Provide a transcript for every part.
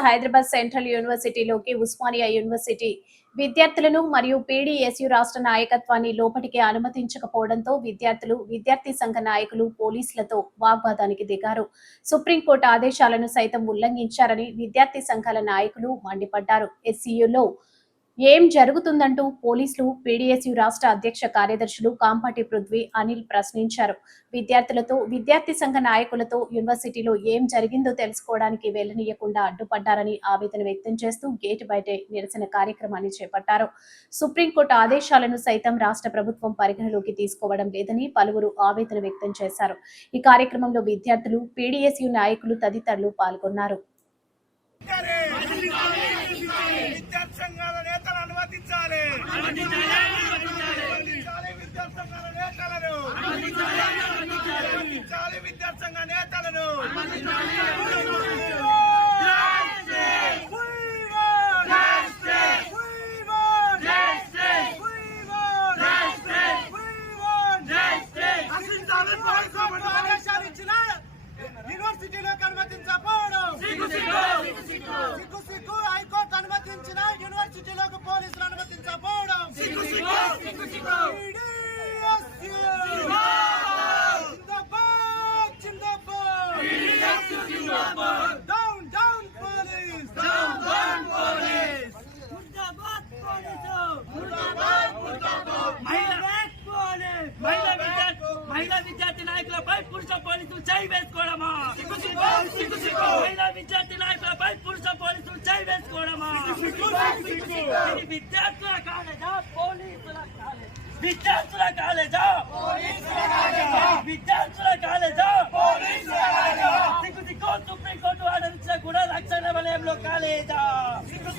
Hyderabad central యూనివర్సిటీలోకి Osmania university విద్యార్థులను మరియు పీడీఎస్యు రాష్ట్ర నాయకత్వాన్ని లోపటికి అనుమతించకపోవడంతో విద్యార్థులు విద్యార్థి సంఘ నాయకులు పోలీసులతో వాగ్వాదానికి దిగారు. సుప్రీంకోర్టు ఆదేశాలను సైతం ఉల్లంఘించారని విద్యార్థి సంఘాల నాయకులు మండిపడ్డారు. ఎస్సీయూలో ఏం జరుగుతుందంటూ పోలీసులు పీడీఎస్యు రాష్ట్ర అధ్యక్ష కార్యదర్శులు కాంపాటి పృథ్వీ అనిల్ ప్రశ్నించారు. విద్యార్థులతో విద్యార్థి సంఘ నాయకులతో యూనివర్సిటీలో ఏం జరిగిందో తెలుసుకోవడానికి వెళ్ళనీయకుండా అడ్డుపడ్డారని ఆవేదన వ్యక్తం చేస్తూ గేటు బయటే నిరసన కార్యక్రమాన్ని చేపట్టారు. సుప్రీంకోర్టు ఆదేశాలను సైతం రాష్ట్ర ప్రభుత్వం పరిగణలోకి తీసుకోవడం లేదని పలువురు ఆవేదన వ్యక్తం చేశారు. ఈ కార్యక్రమంలో విద్యార్థులు పీడీఎస్యు నాయకులు తదితరులు పాల్గొన్నారు. విద్యార్థి సంఘాల నేతలు అనుమతించాలి. విద్యార్థి సంఘాల నేతలను. అనుమతించాలి విద్యార్థి సంఘ నేతలను ఆదేశాలు ఇచ్చిన యూనివర్సిటీలోకి అనుమతించకపోవడం సిగ్గు సిగ్గు హైకోర్టు అనుమతించిన యూనివర్సిటీలోకి పోలీసులు అనుమతించకపోవడం సిగ్గు సిగ్గు down down police down down police murdabad పోలీసు ముర్దాబాద్ ముర్దాబాద్ మహిళా పోలీస్ మహిళా విద్యార్థి మహిళా విద్యార్థి నాయకులపై పురుష పోలీసులు చేయి వేసుకోవడమా మహిళా విద్యార్థి నాయకులపై పురుష పోలీసులు చేయి వేసుకోవడమా ఇది విద్యార్థుల కాలేజా? పోలీసుల కాలేజా? విద్యార్థుల కాలేజా? విద్యార్థుల కాలేజా? సిగ్గు కూడా రక్షణ వలయంలో కాలేజా? సిగ్గు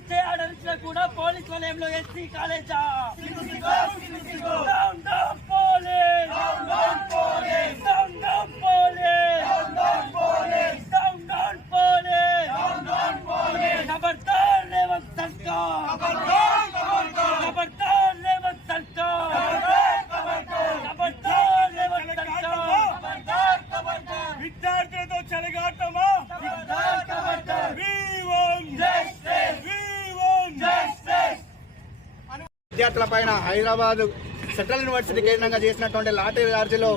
స్టే ఆర్డర్ కూడా పోలీస్ వలయంలో ఎస్సీ కాలేజా? విద్యార్థుల పైన హైదరాబాద్ సెంట్రల్ యూనివర్సిటీ కేంద్రంగా చేసినటువంటి లాటరీ చార్జీలో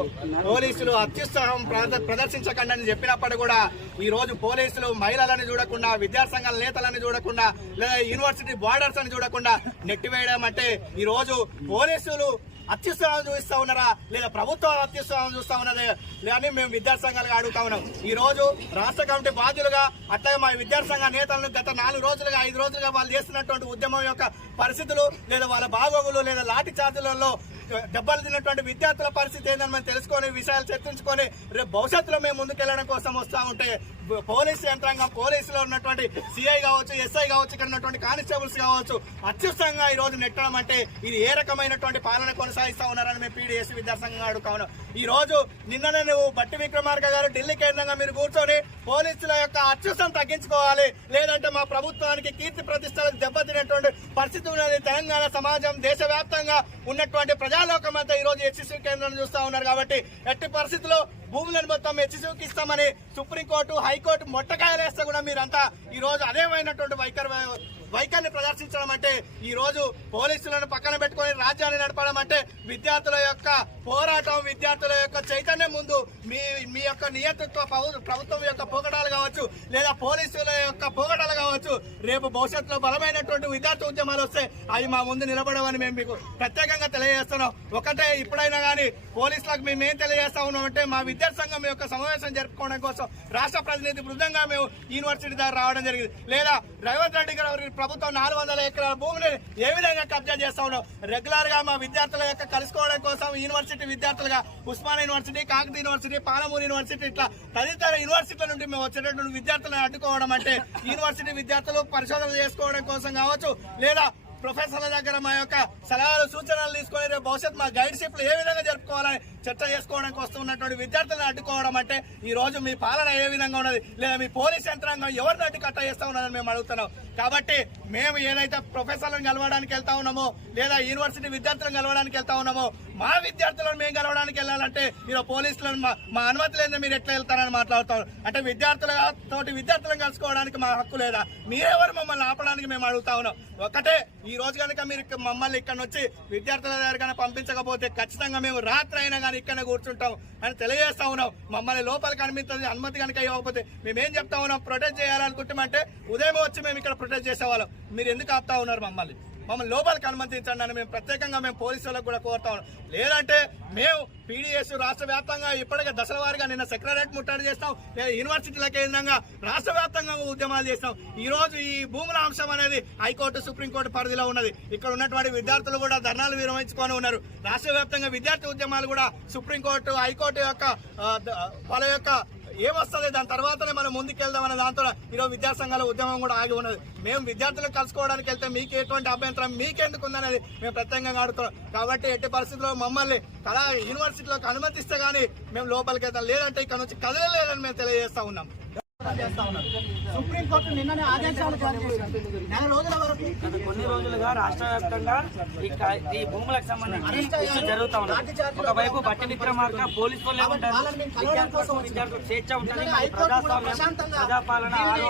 పోలీసులు అత్యుత్సాహం ప్రదర్శించకండి అని చెప్పినప్పుడు కూడా ఈ రోజు పోలీసులు మహిళలను చూడకుండా విద్యాసంఘాల నేతలను చూడకుండా లేదా యూనివర్సిటీ బార్డర్స్ అని చూడకుండా నెట్టివేయడం అంటే ఈ రోజు పోలీసులు అత్యుత్సాహం చూపిస్తా ఉన్నారా? లేదా ప్రభుత్వం అత్యుత్సాహం చూస్తా ఉన్నది? అని మేము విద్యాసంఘాలుగా అడుగుతా ఉన్నాం. ఈ రోజు రాష్ట్ర కమిటీ బాధ్యులుగా అట్లాగే మా విద్యాసంఘ నేతలను గత నాలుగు రోజులుగా ఐదు రోజులుగా వాళ్ళు చేస్తున్నటువంటి ఉద్యమం యొక్క పరిస్థితులు లేదా వాళ్ళ బాగోగులు లేదా లాఠీ చార్జీలలో దెబ్బలు తిన్నటువంటి విద్యార్థుల పరిస్థితి ఏందని మనం తెలుసుకొని విషయాలు చర్చించుకొని రేపు భవిష్యత్తులో మేము ముందుకెళ్ళడం కోసం వస్తూ ఉంటే పోలీస్ యంత్రాంగం పోలీసులో ఉన్నటువంటి సిఐ కావచ్చు ఎస్ఐ కావచ్చు ఇక్కడ ఉన్నటువంటి కానిస్టేబుల్స్ కావచ్చు అత్యుత్సంగా ఈ రోజు నెట్టడం అంటే ఇది ఏ రకమైనటువంటి పాలన కొనసాగిస్తా ఉన్నారని మేము పీడిఎస్సీ విద్యాసంఘం అడుగుతాము ఈ రోజు నిన్ననే నువ్వు బట్టి విక్రమార్క గారు ఢిల్లీ కేంద్రంగా మీరు కూర్చొని పోలీసుల యొక్క అత్యుత్సం తగ్గించుకోవాలి. లేదంటే మా ప్రభుత్వానికి కీర్తి ప్రతిష్టలకు దెబ్బతినటువంటి పరిస్థితి ఉన్నది. తెలంగాణ సమాజం దేశవ్యాప్తంగా ఉన్నటువంటి ప్రజాలోకం అంతా ఈ రోజు హెచ్సిసి కేంద్రం చూస్తా ఉన్నారు కాబట్టి ఎట్టి పరిస్థితుల్లో భూములను మొత్తం హెచ్సిసికి ఇస్తామని సుప్రీంకోర్టు హైకోర్టు మొట్టకాయలేస్తే కూడా మీరంతా ఈ రోజు అదేమైనటువంటి వైఖరి వైఖరిని ప్రదర్శించడం అంటే ఈ రోజు పోలీసులను పక్కన పెట్టుకొని రాజ్యాన్ని నడపడం అంటే విద్యార్థుల యొక్క పోరాటం విద్యార్థుల యొక్క చైతన్యం ముందు మీ మీ యొక్క నియంతృత్వ ప్రభుత్వం యొక్క పోగడాలు కావచ్చు లేదా పోలీసుల యొక్క పోగడాలు కావచ్చు రేపు భవిష్యత్తులో బలమైనటువంటి విద్యార్థి ఉద్యమాలు వస్తే అవి మా ముందు నిలబడవని మేము మీకు ప్రత్యేకంగా తెలియజేస్తున్నాం. ఒకటే ఇప్పుడైనా కానీ పోలీసులకు మేము ఏం తెలియజేస్తా ఉన్నాం అంటే మా విద్యార్థి సంఘం యొక్క సమావేశం జరుపుకోవడం కోసం రాష్ట్ర ప్రతినిధి బృందంగా మేము యూనివర్సిటీ దగ్గర రావడం జరిగింది. లేదా రేవంత్ రెడ్డి గారు ప్రభుత్వం నాలుగు వందల ఎకరాల భూమిని ఏ విధంగా కబ్జా చేస్తా ఉన్నాం రెగ్యులర్గా మా విద్యార్థుల యొక్క కలుసుకోవడం కోసం university విద్యార్థులుగా Osman university Kakatiya university Palamuru university ఇట్లా తదితర యూనివర్సిటీల నుండి మేము వచ్చేటటువంటి విద్యార్థులను అడ్డుకోవడం అంటే యూనివర్సిటీ విద్యార్థులు పరిశోధనలు చేసుకోవడం కోసం కావచ్చు లేదా ప్రొఫెసర్ల దగ్గర మా యొక్క సలహాలు సూచనలు తీసుకొని భవిష్యత్ మా గైడ్షిప్లు ఏ విధంగా జరుపుకోవాలని చర్చ చేసుకోవడానికి వస్తున్నటువంటి విద్యార్థులను అడ్డుకోవడం అంటే ఈ రోజు మీ పాలన ఏ విధంగా ఉన్నది? లేదా మీ పోలీస్ యంత్రాంగం ఎవరిని అడ్డు కట్ట చేస్తా ఉన్నారని మేము అడుగుతున్నాం. కాబట్టి మేము ఏదైతే ప్రొఫెసర్లను కలవడానికి వెళ్తా ఉన్నామో లేదా యూనివర్సిటీ విద్యార్థులను కలవడానికి వెళ్తా ఉన్నామో మా విద్యార్థులను మేము కలవడానికి వెళ్ళాలంటే మీరు పోలీసులను మా- అనుమతి లేదా మీరు ఎట్లా వెళ్తారని మాట్లాడుతారు అంటే విద్యార్థుల తోటి విద్యార్థులను కలుసుకోవడానికి మా హక్కు లేదా? మీరెవరు మమ్మల్ని ఆపడానికి మేము అడుగుతా ఉన్నాం. ఒకటే ఈ రోజు కనుక మీరు మమ్మల్ని ఇక్కడ వచ్చి విద్యార్థుల దగ్గర కనుక పంపించకపోతే ఖచ్చితంగా మేము రాత్రి అయినా కానీ ఇక్కడనే కూర్చుంటాం అని తెలియజేస్తా ఉన్నాం. మమ్మల్ని లోపలికి అనుమతి అనుమతి కనుక ఇవ్వకపోతే మేమేం చెప్తా ఉన్నాం? ప్రొటెక్ట్ చేయాలనుకుంటామంటే ఉదయం వచ్చి మేము ఇక్కడ ప్రొటెక్ట్ చేసేవాళ్ళం. మీరు ఎందుకు ఆపుతా ఉన్నారు మమ్మల్ని? మమ్మల్ని లోపలికి అనుమతించండి అని మేము ప్రత్యేకంగా మేము పోలీసులకు కూడా కోరుతాం లేదంటే మేము పీడిఎస్ రాష్ట్ర వ్యాప్తంగా ఇప్పటికే దశల వారిగా నిన్న సెక్రటరేట్ ముట్టడి చేస్తాం లేదా యూనివర్సిటీల కేంద్రంగా రాష్ట్ర వ్యాప్తంగా ఉద్యమాలు చేస్తాం. ఈ రోజు ఈ భూముల అంశం అనేది హైకోర్టు సుప్రీంకోర్టు పరిధిలో ఉన్నది. ఇక్కడ ఉన్నటువంటి విద్యార్థులు కూడా ధర్నాలు విరమించుకొని ఉన్నారు. రాష్ట్ర వ్యాప్తంగా విద్యార్థి ఉద్యమాలు కూడా సుప్రీంకోర్టు హైకోర్టు యొక్క వాళ్ళ యొక్క ఏమొస్తుంది? దాని తర్వాతనే మనం ముందుకెళ్దామనే దాంతో ఈరోజు విద్యాసంఘాల ఉద్యమం కూడా ఆగి ఉన్నది. మేము విద్యార్థులు కలుసుకోవడానికి వెళ్తే మీకు ఎటువంటి అభ్యంతరం మీకెందుకు ఉందనేది మేము ప్రత్యేకంగా అడుగుతున్నాం. కాబట్టి ఎట్టి పరిస్థితుల్లో మమ్మల్ని కళా యూనివర్సిటీలోకి అనుమతిస్తే కానీ మేము లోపలికి వెళ్తాం. లేదంటే ఇక్కడ నుంచి కదలలేదని మేము తెలియజేస్తా ఉన్నాం. సుప్రీంకోర్టు నిన్ననే ఆదేశాలు జారీ చేసింది. నెల రోజుల వరకు గత కొన్ని రోజులుగా రాష్ట్ర వ్యాప్తంగా ఈ భూములకు సంబంధించి జరుగుతా ఉన్నది. ఒకవైపు బట్టి విక్రమార్క పోలీసు వాళ్ళే ఉంటారు విద్యార్థులకు స్వేచ్ఛ ఉంటుంది. ప్రజాస్వామ్యం ప్రజాపాలన ఆరో